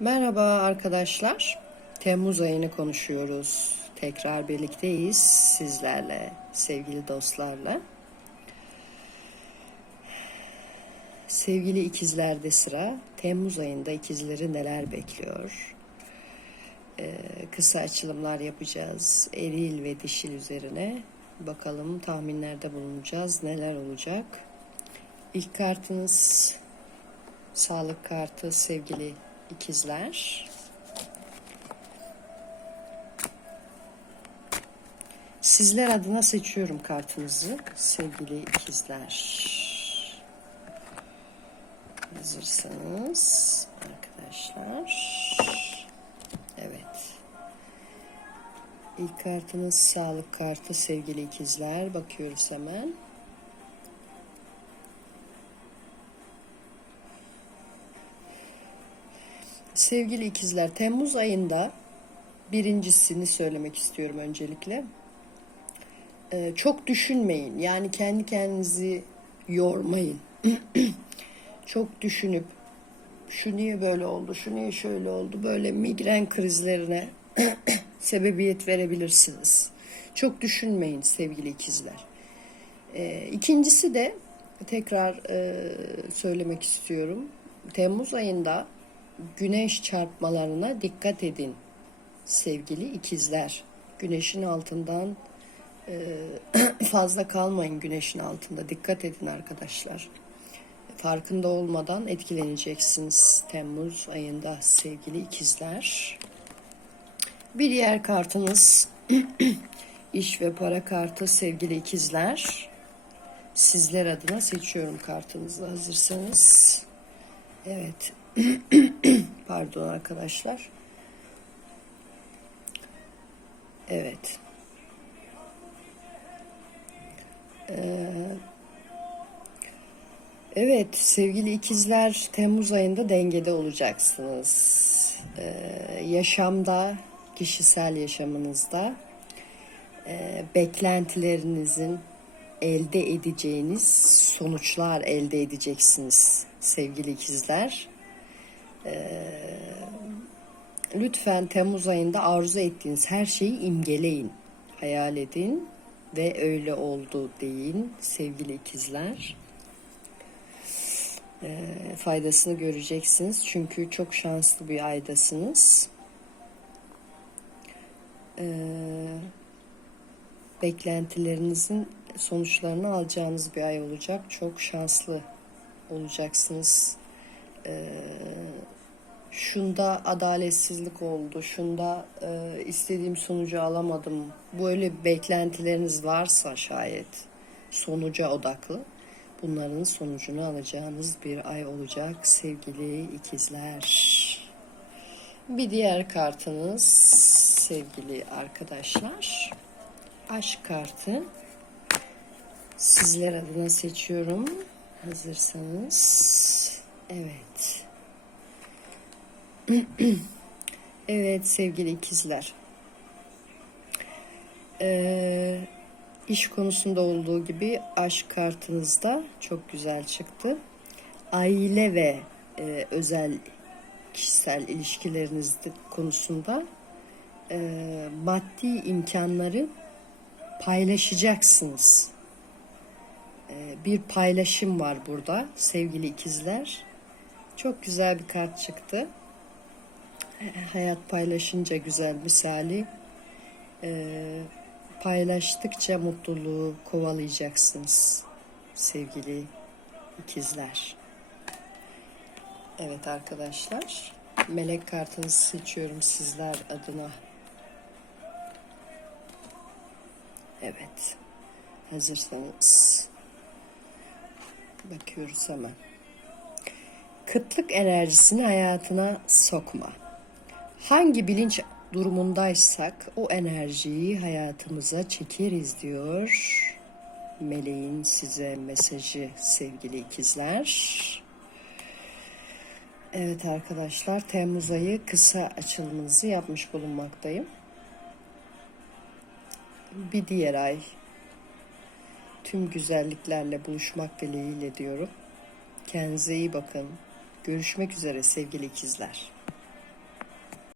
Merhaba arkadaşlar. Temmuz ayını konuşuyoruz. Tekrar birlikteyiz sizlerle, sevgili dostlarla. Sevgili ikizlerde sıra. Temmuz ayında ikizleri neler bekliyor? Ee, kısa açılımlar yapacağız. Eril ve dişil üzerine. Bakalım tahminlerde bulunacağız. Neler olacak? İlk kartınız sağlık kartı sevgili ikizler. Sizler adına seçiyorum kartınızı sevgili ikizler. Hazırsanız arkadaşlar. Evet. İlk kartınız sağlık kartı sevgili ikizler. Bakıyoruz hemen. Sevgili ikizler, Temmuz ayında birincisini söylemek istiyorum öncelikle. Ee, çok düşünmeyin. Yani kendi kendinizi yormayın. çok düşünüp şu niye böyle oldu, şu niye şöyle oldu, böyle migren krizlerine sebebiyet verebilirsiniz. Çok düşünmeyin sevgili ikizler. Ee, ikincisi de tekrar e, söylemek istiyorum. Temmuz ayında güneş çarpmalarına dikkat edin sevgili ikizler. Güneşin altından e, fazla kalmayın güneşin altında. Dikkat edin arkadaşlar. Farkında olmadan etkileneceksiniz Temmuz ayında sevgili ikizler. Bir diğer kartınız iş ve para kartı sevgili ikizler. Sizler adına seçiyorum kartınızı hazırsanız. Evet. Pardon arkadaşlar. Evet. Ee, evet sevgili ikizler Temmuz ayında dengede olacaksınız. Ee, yaşamda, kişisel yaşamınızda e, beklentilerinizin elde edeceğiniz sonuçlar elde edeceksiniz sevgili ikizler. Ee, lütfen Temmuz ayında arzu ettiğiniz her şeyi imgeleyin, hayal edin ve öyle oldu deyin sevgili ikizler. Ee, faydasını göreceksiniz çünkü çok şanslı bir aydasınız. Ee, beklentilerinizin sonuçlarını alacağınız bir ay olacak. Çok şanslı olacaksınız. Ee, şunda adaletsizlik oldu, şunda e, istediğim sonucu alamadım. Böyle beklentileriniz varsa şayet sonuca odaklı. Bunların sonucunu alacağınız bir ay olacak sevgili ikizler. Bir diğer kartınız sevgili arkadaşlar. Aşk kartı. Sizler adına seçiyorum. Hazırsanız. Evet. evet sevgili ikizler. Ee, iş konusunda olduğu gibi aşk kartınızda çok güzel çıktı. Aile ve e, özel kişisel ilişkileriniz konusunda e, maddi imkanları paylaşacaksınız. E, bir paylaşım var burada sevgili ikizler. Çok güzel bir kart çıktı. Hayat paylaşınca güzel misali. E, paylaştıkça mutluluğu kovalayacaksınız sevgili ikizler. Evet arkadaşlar. Melek kartınızı seçiyorum sizler adına. Evet. Hazırsanız. Bakıyoruz hemen. Kıtlık enerjisini hayatına sokma. Hangi bilinç durumundaysak o enerjiyi hayatımıza çekeriz diyor. Meleğin size mesajı sevgili ikizler. Evet arkadaşlar Temmuz ayı kısa açılımınızı yapmış bulunmaktayım. Bir diğer ay tüm güzelliklerle buluşmak dileğiyle diyorum. Kendinize iyi bakın. Görüşmek üzere sevgili ikizler.